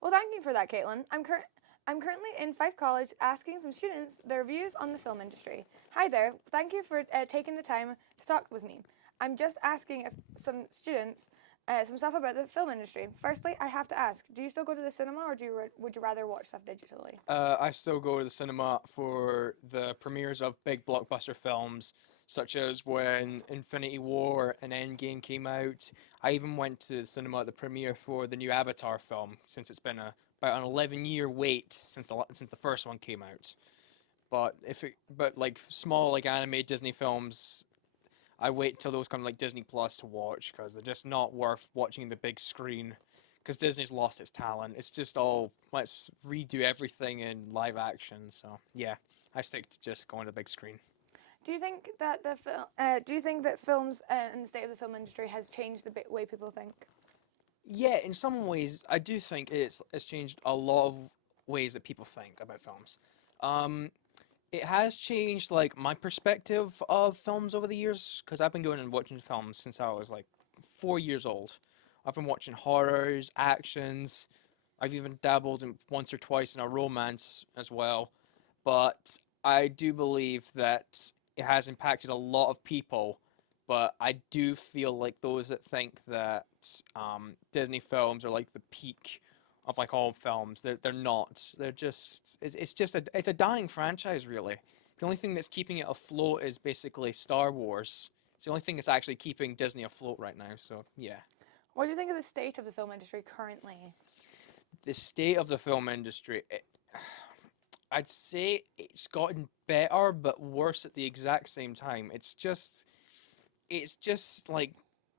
Well, thank you for that, Caitlin. I'm currently in Fife College asking some students their views on the film industry. Hi there. Thank you for taking the time to talk with me. I'm just asking some students some stuff about the film industry. Firstly, I have to ask: do you still go to the cinema, or would you rather watch stuff digitally? I still go to the cinema for the premieres of big blockbuster films, such as when Infinity War and Endgame came out. I even went to the cinema at the premiere for the new Avatar film, since it's been about an 11-year wait since the first one came out. But like small like anime Disney films, I wait till those come like Disney Plus to watch because they're just not worth watching the big screen. Because Disney's lost its talent. It's just all let's redo everything in live action. So yeah, I stick to just going to the big screen. Do you think that films and the state of the film industry has changed the way people think? Yeah, in some ways, I do think it's changed a lot of ways that people think about films. Um, it has changed like my perspective of films over the years because I've been going and watching films since I was like 4 years old. I've been watching horrors, actions. I've even dabbled in once or twice in a romance as well. But I do believe that it has impacted a lot of people. But I do feel like those that think that Disney films are like the peak of like all films, they're not. They're just it's just it's a dying franchise really. The only thing that's keeping it afloat is basically Star Wars. It's the only thing that's actually keeping Disney afloat right now. So yeah. What do you think of the state of the film industry currently? The state of the film industry, I'd say it's gotten better but worse at the exact same time. It's just like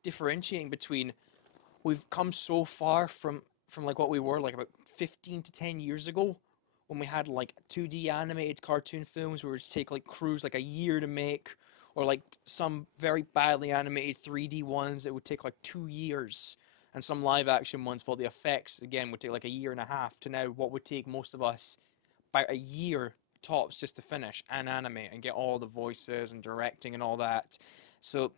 differentiating between we've come so far from like what we were like about 15 to 10 years ago when we had like 2D animated cartoon films where it would take like crews like a year to make, or like some very badly animated 3D ones that would take like 2 years, and some live action ones for the effects again would take like a year and a half, to now what would take most of us about a year tops just to finish and animate and get all the voices and directing and all that. So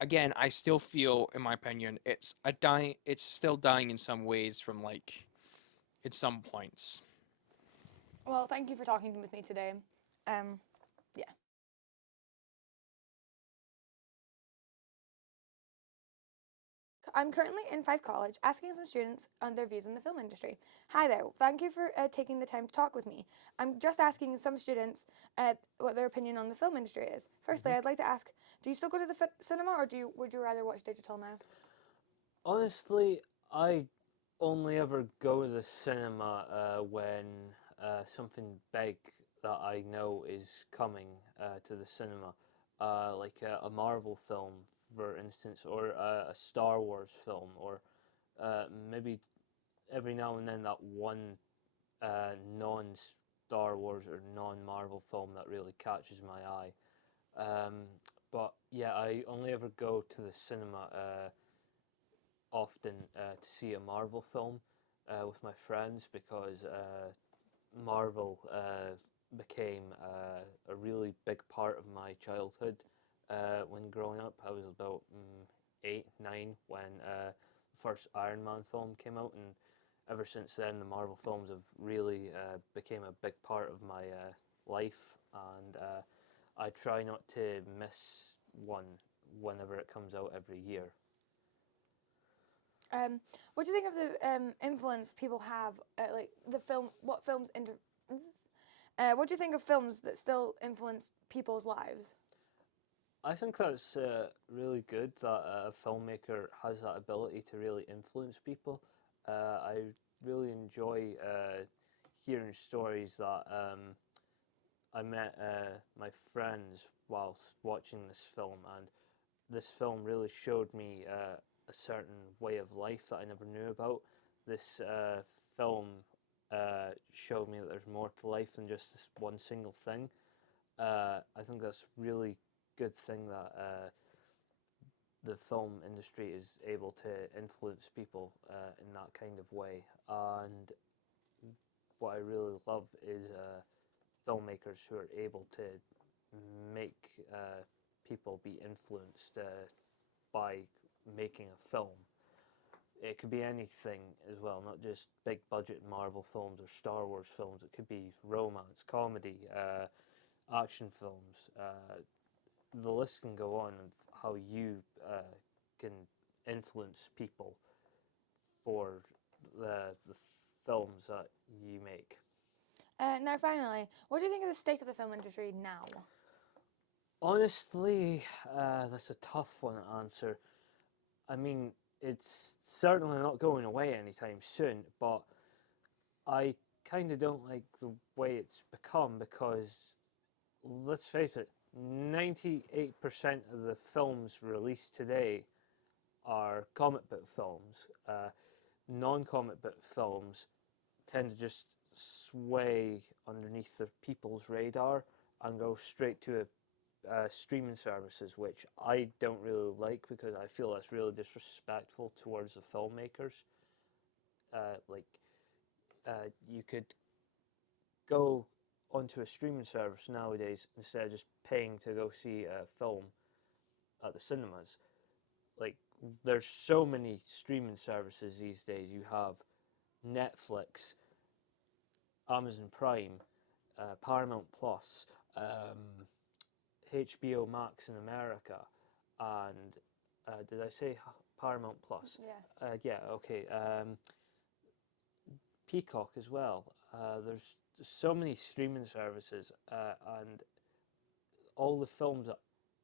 again, I still feel, in my opinion, it's still dying in some ways from like at some points. Well, thank you for talking with me today. Um, yeah. I'm currently in Fife College asking some students on their views on the film industry. Hi there. Thank you for taking the time to talk with me. I'm just asking some students what their opinion on the film industry is. Firstly, hmm I'd like to ask, do you still go to the cinema, or would you rather watch digital now? Honestly, I only ever go to the cinema when something big that I know is coming to the cinema, like a Marvel film, for instance, or a Star Wars film, or maybe every now and then that one non-Star Wars or non-Marvel film that really catches my eye. Um, but yeah, I only ever go to the cinema often to see a Marvel film with my friends because Marvel became a really big part of my childhood when growing up. I was about 8, 9 when the first Iron Man film came out, and ever since then, the Marvel films have really became a big part of my life, and I try not to miss one whenever it comes out every year. Um, what do you think of the influence people have, like the film? What films what do you think of films that still influence people's lives? I think that's really good that a filmmaker has that ability to really influence people. I really enjoy hearing stories that I met my friends whilst watching this film, and this film really showed me a certain way of life that I never knew about. This film showed me that there's more to life than just this one single thing. I think that's really good thing that the film industry is able to influence people in that kind of way. And what I really love is filmmakers who are able to make people be influenced by making a film. it could be anything as well, not just big budget Marvel films or Star Wars films. It could be romance, comedy, action films. The list can go on of how you can influence people for the films that you make. Now, finally, what do you think of the state of the film industry now? Honestly, that's a tough one to answer. I mean, it's certainly not going away anytime soon, but I kind of don't like the way it's become because, let's face it, 98% of the films released today are comic book films. Non-comic book films tend to just sway underneath the people's radar and go straight to streaming services, which I don't really like because I feel that's really disrespectful towards the filmmakers. You could go onto a streaming service nowadays instead of just paying to go see a film at the cinemas. Like, there's so many streaming services these days. You have Netflix, Amazon Prime, Paramount Plus, HBO Max in America, and did I say Paramount Plus? Yeah. Yeah, okay. Peacock as well. There's so many streaming services, and all the films that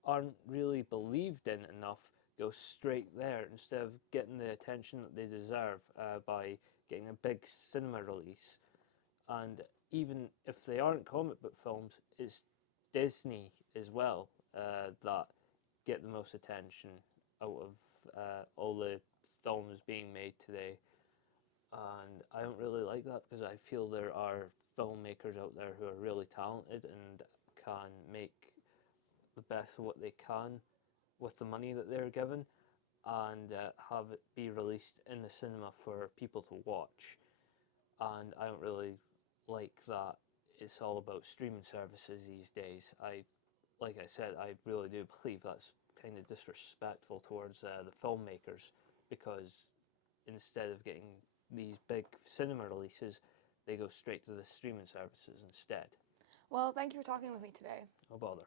aren't really believed in enough go straight there instead of getting the attention that they deserve by getting a big cinema release. And even if they aren't comic book films, it's Disney as well that get the most attention out of all the films being made today. And I don't really like that because I feel there are filmmakers out there who are really talented and can make the best of what they can with the money that they're given and have it be released in the cinema for people to watch. And I don't really like that it's all about streaming services these days. Like I said, I really do believe that's kind of disrespectful towards the filmmakers because instead of getting these big cinema releases, they go straight to the streaming services instead. Well, thank you for talking with me today. No bother.